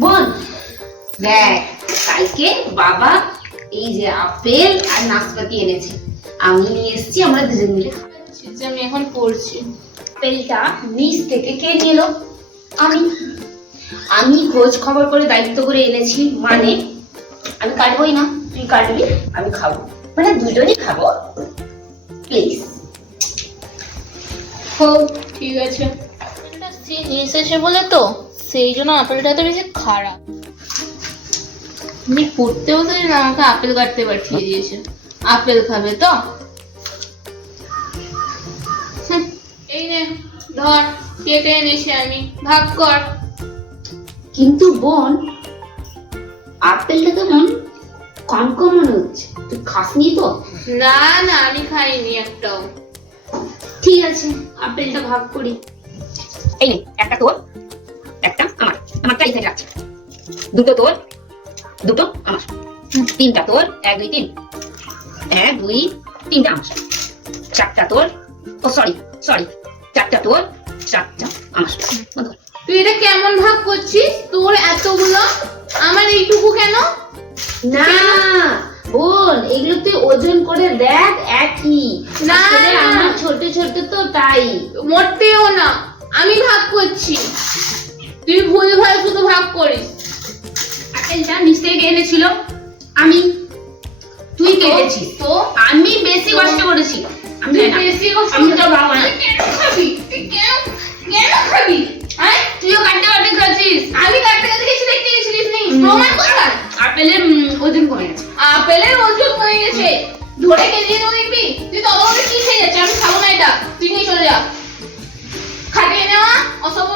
বোন দেখ, কালকে বাবা এই যে আপেল আর নাশপাতি এনেছে, আমি নিয়ে এসেছি, আমরা দুজন মিলে খাবো। যে আমি এখন পড়ছি। আপেলটা নিচ থেকে কে নিয়ে এলো? আমি আমি খোঁজ খবর করে দায়িত্ব করে এনেছি, মানে আমি কাটবোই না, তুই কাটবি, আমি খাবো, মানে দুজনই খাবো। প্লিজ। হোক, ঠিক আছে। আপেলটা এসেছে বলে তো সেই জন্য আপেলটা তো বেশি খারাপ। আমি পড়তে বলতে না, আমাকে আপেল কাটতে পাঠিয়ে দিয়েছে। আপেল খাবে তো? এই নে ধর, কেটে এনেছি আমি, ভাগ কর। কিন্তু বোন, আপেলটা কেমন কম কম মনে হচ্ছে, তুই খাসনি তো? না না, আমি খাইনি একটাও। ঠিক আছে, আপেলটা ভাগ করি। এই নে, একটা তোর, একটা আমার, আমারটা এই সাইডে আছে। দুটো তোর, দুটো আমার। তিনটা তোর, 1 2 3, 1 2 3টা আমার। চারটা তোর, ও সরি, চারটা তোর, চারটা আমার। বন্ধ কর। তুই এটা কেমন ভাগ করছিস? তোর এতগুলো, আমার এইটুকু কেন? না বোন, এগুলো তুই ওজন করে দেখ, একই। না, আসলে না। আমার ছোট ছোট তো, তাই। মোটেও না, আমি ভাগ করছি। তুই ভুলভাল শুধু ভাগ করিস। আপেলটা নিচ থেকে এনেছিল আমি, তুই কেটেছিস তো আমি বেশি কষ্ট করেছি। আমি তুই না, বেশি কষ্ট আমি তো বাবা না। তুই কেন খাবি? তুই কেন কেন খাবি? হ্যাঁ, তুইও কাটতে কাটতে খাচ্ছিস। আমি কাটতে কাটতে কিছু দেখতে গেছিলিস নি? প্রমাণ কোথায়? আপেলের ওজন কমে গেছে। আপেলের ওজন হয়ে গেছে, ধরে কেজি দেবো দেখবি। তুই তত বড় কি খেয়ে যাচ্ছে? আমি খাবো না এটা, তুই নিয়ে চলে যা। খাটিয়ে নেওয়া অসভ্য